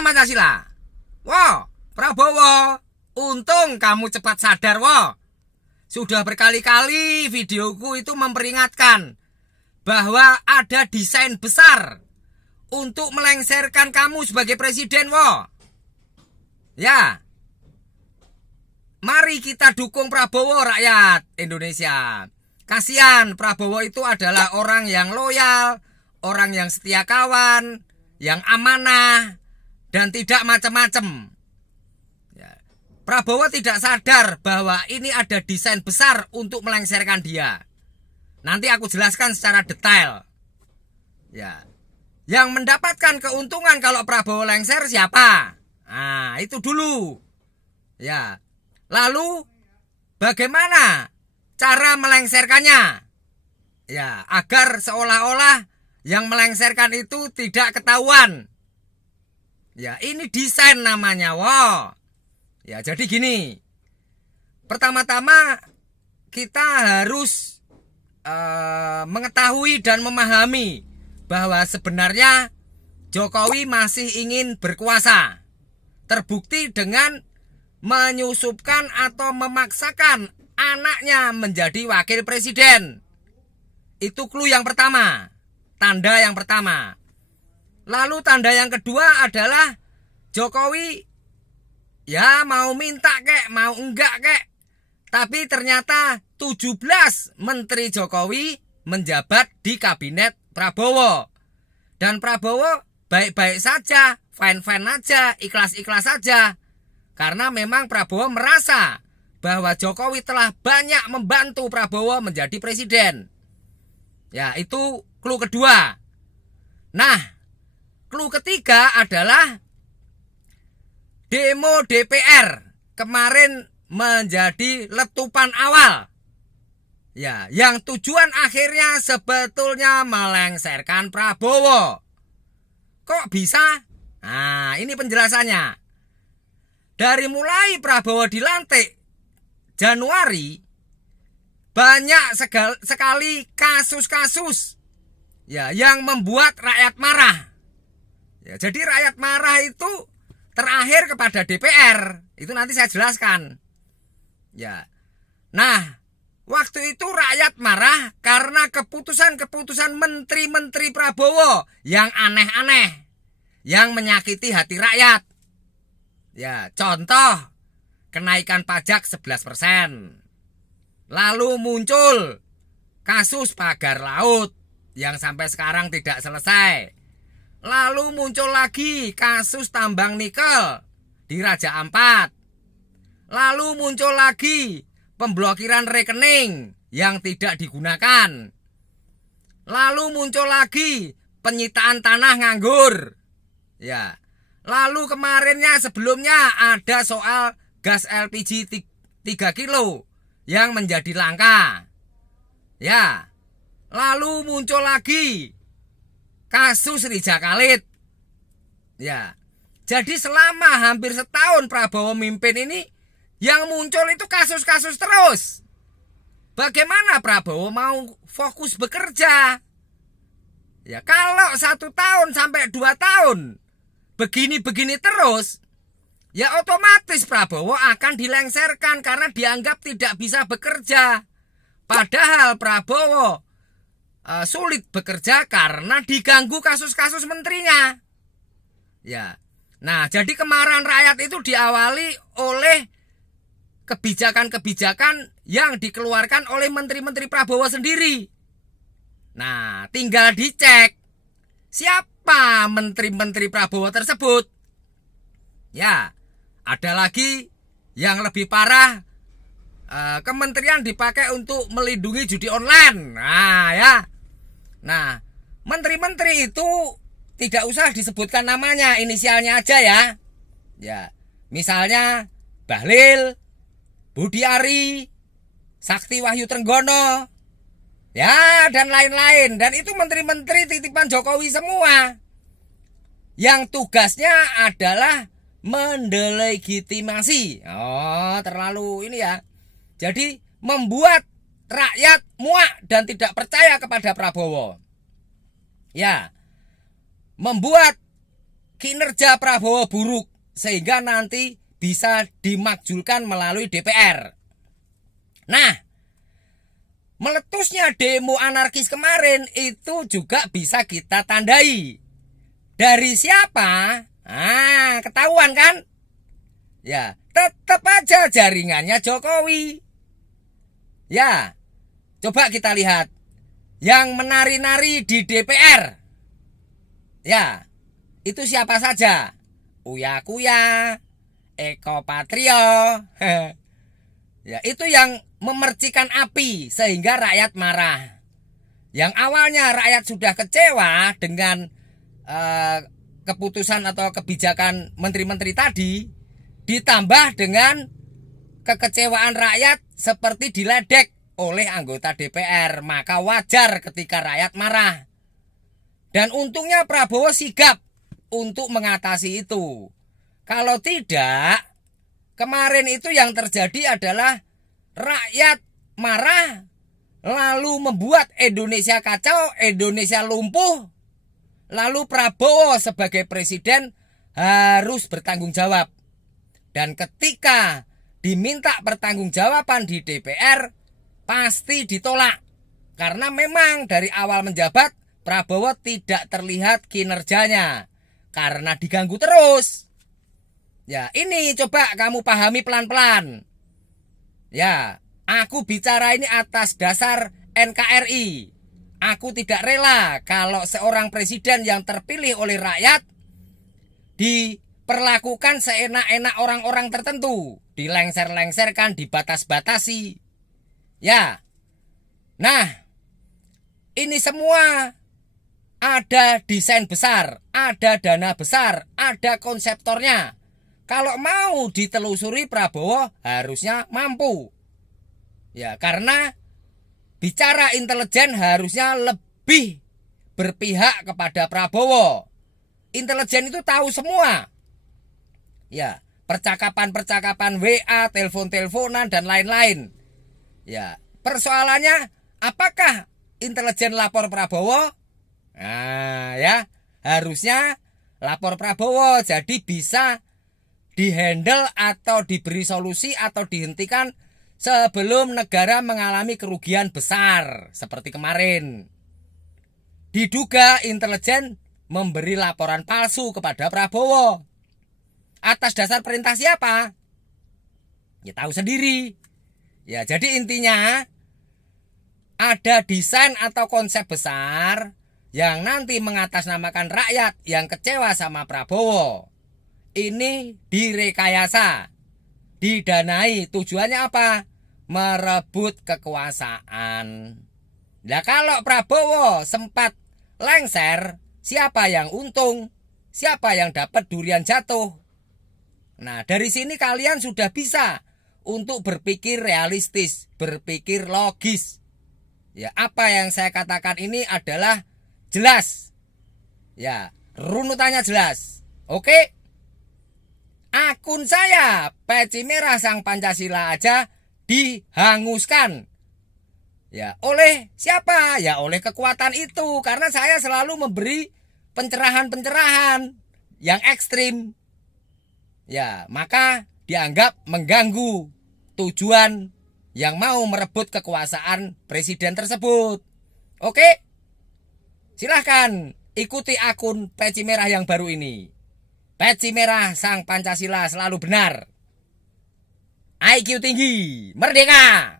Salam Pancasila. Wah, Prabowo, untung kamu cepat sadar, wah. Sudah berkali-kali videoku itu memperingatkan bahwa ada desain besar untuk melengsarkan kamu sebagai presiden, wah. Ya. Mari kita dukung Prabowo, rakyat Indonesia. Kasihan, Prabowo itu adalah orang yang loyal, orang yang setia kawan, yang amanah, dan tidak macam-macam. Ya. Prabowo tidak sadar bahwa ini ada desain besar untuk melengsarkan dia. Nanti aku jelaskan secara detail. Ya. Yang mendapatkan keuntungan kalau Prabowo lengser siapa? Nah, itu dulu. Ya. Lalu bagaimana cara melengsarkannya? Ya, agar seolah-olah yang melengsarkan itu tidak ketahuan. Ya, ini desain namanya, wow. Ya, jadi gini. Pertama-tama kita harus mengetahui dan memahami bahwa sebenarnya Jokowi masih ingin berkuasa. Terbukti dengan menyusupkan atau memaksakan anaknya menjadi wakil presiden. Itu clue yang pertama, tanda yang pertama. Lalu tanda yang kedua adalah Jokowi ya mau minta kek, mau enggak kek, tapi ternyata 17 menteri Jokowi menjabat di kabinet Prabowo. Dan Prabowo baik-baik saja, fine-fine aja, ikhlas-ikhlas saja. Karena memang Prabowo merasa bahwa Jokowi telah banyak membantu Prabowo menjadi presiden. Ya, itu clue kedua. Nah, clue ketiga adalah demo DPR kemarin menjadi letupan awal. Ya, yang tujuan akhirnya sebetulnya melengsarkan Prabowo. Kok bisa? Nah, ini penjelasannya. Dari mulai Prabowo dilantik Januari, banyak sekali kasus-kasus ya yang membuat rakyat marah. Ya, jadi rakyat marah itu terakhir kepada DPR. Itu nanti saya jelaskan. Ya. Nah, waktu itu rakyat marah karena keputusan-keputusan menteri-menteri Prabowo yang aneh-aneh, yang menyakiti hati rakyat. Ya, contoh kenaikan pajak 11%. Lalu muncul kasus pagar laut yang sampai sekarang tidak selesai. Lalu muncul lagi kasus tambang nikel di Raja Ampat. Lalu muncul lagi pemblokiran rekening yang tidak digunakan. Lalu muncul lagi penyitaan tanah nganggur. Ya. Lalu kemarinnya sebelumnya ada soal gas LPG 3 kilo yang menjadi langka. Ya. Lalu muncul lagi kasus Rija Khalid. Ya. Jadi selama hampir setahun Prabowo mimpin ini yang muncul itu kasus-kasus terus. Bagaimana Prabowo mau fokus bekerja? Ya, kalau 1 tahun sampai 2 tahun begini-begini terus, ya otomatis Prabowo akan dilengsarkan karena dianggap tidak bisa bekerja. Padahal Prabowo sulit bekerja karena diganggu kasus-kasus menterinya. Ya. Nah, jadi kemarahan rakyat itu diawali oleh kebijakan-kebijakan yang dikeluarkan oleh menteri-menteri Prabowo sendiri. Nah, tinggal dicek siapa menteri-menteri Prabowo tersebut. Ya, ada lagi yang lebih parah, kementerian dipakai untuk melindungi judi online. Nah, ya. Nah, menteri-menteri itu tidak usah disebutkan namanya, inisialnya aja ya. Ya, misalnya Bahlil, Budi Ari, Sakti Wahyu Trenggono, ya, dan lain-lain. Dan itu menteri-menteri titipan Jokowi semua, yang tugasnya adalah mendelegitimasi. Oh, terlalu ini ya. Jadi membuat rakyat muak dan tidak percaya kepada Prabowo. Ya, membuat kinerja Prabowo buruk sehingga nanti bisa dimakzulkan melalui DPR. Nah, meletusnya demo anarkis kemarin itu juga bisa kita tandai. Dari siapa? Ketahuan kan? Ya, tetap aja jaringannya Jokowi. Ya, coba kita lihat yang menari-nari di DPR. Ya, itu siapa saja? Uya Kuya, Eko Patrio. Ya, itu yang memercikan api sehingga rakyat marah. Yang awalnya rakyat sudah kecewa dengan keputusan atau kebijakan menteri-menteri tadi, ditambah dengan kekecewaan rakyat seperti diledek oleh anggota DPR, maka wajar ketika rakyat marah. Dan untungnya Prabowo sigap untuk mengatasi itu. Kalau tidak, kemarin itu yang terjadi adalah rakyat marah, lalu membuat Indonesia kacau, Indonesia lumpuh, lalu Prabowo sebagai presiden harus bertanggung jawab. Dan ketika diminta pertanggungjawaban di DPR, pasti ditolak. Karena memang dari awal menjabat, Prabowo tidak terlihat kinerjanya. Karena diganggu terus. Ya, ini coba kamu pahami pelan-pelan. Ya, aku bicara ini atas dasar NKRI. Aku tidak rela kalau seorang presiden yang terpilih oleh rakyat diperlakukan seenak-enak orang-orang tertentu, dilengser-lengserkan, dibatas-batasi. Ya. Nah, ini semua ada desain besar, ada dana besar, ada konseptornya. Kalau mau ditelusuri Prabowo harusnya mampu. Ya, karena bicara intelijen harusnya lebih berpihak kepada Prabowo. Intelijen itu tahu semua. Ya, percakapan-percakapan WA, telepon-teleponan dan lain-lain. Ya, persoalannya apakah intelijen lapor Prabowo? Nah, ya, harusnya lapor Prabowo jadi bisa dihandle atau diberi solusi atau dihentikan sebelum negara mengalami kerugian besar seperti kemarin. Diduga intelijen memberi laporan palsu kepada Prabowo. Atas dasar perintah siapa? Ya tahu sendiri. Ya, jadi intinya ada desain atau konsep besar yang nanti mengatasnamakan rakyat yang kecewa sama Prabowo. Ini direkayasa, didanai. Tujuannya apa? Merebut kekuasaan. Nah, kalau Prabowo sempat lengser, siapa yang untung? Siapa yang dapat durian jatuh? Nah, dari sini kalian sudah bisa untuk berpikir realistis, berpikir logis. Ya, apa yang saya katakan ini adalah jelas. Ya, runutannya jelas. Oke? Akun saya, Peci Merah Sang Pancasila aja dihanguskan. Ya, oleh siapa? Ya, oleh kekuatan itu. Karena saya selalu memberi pencerahan-pencerahan yang ekstrim. Ya, maka dianggap mengganggu tujuan yang mau merebut kekuasaan presiden tersebut. Oke? Silahkan ikuti akun Peci Merah yang baru ini. Peci Merah Sang Pancasila selalu benar. IQ tinggi, merdeka!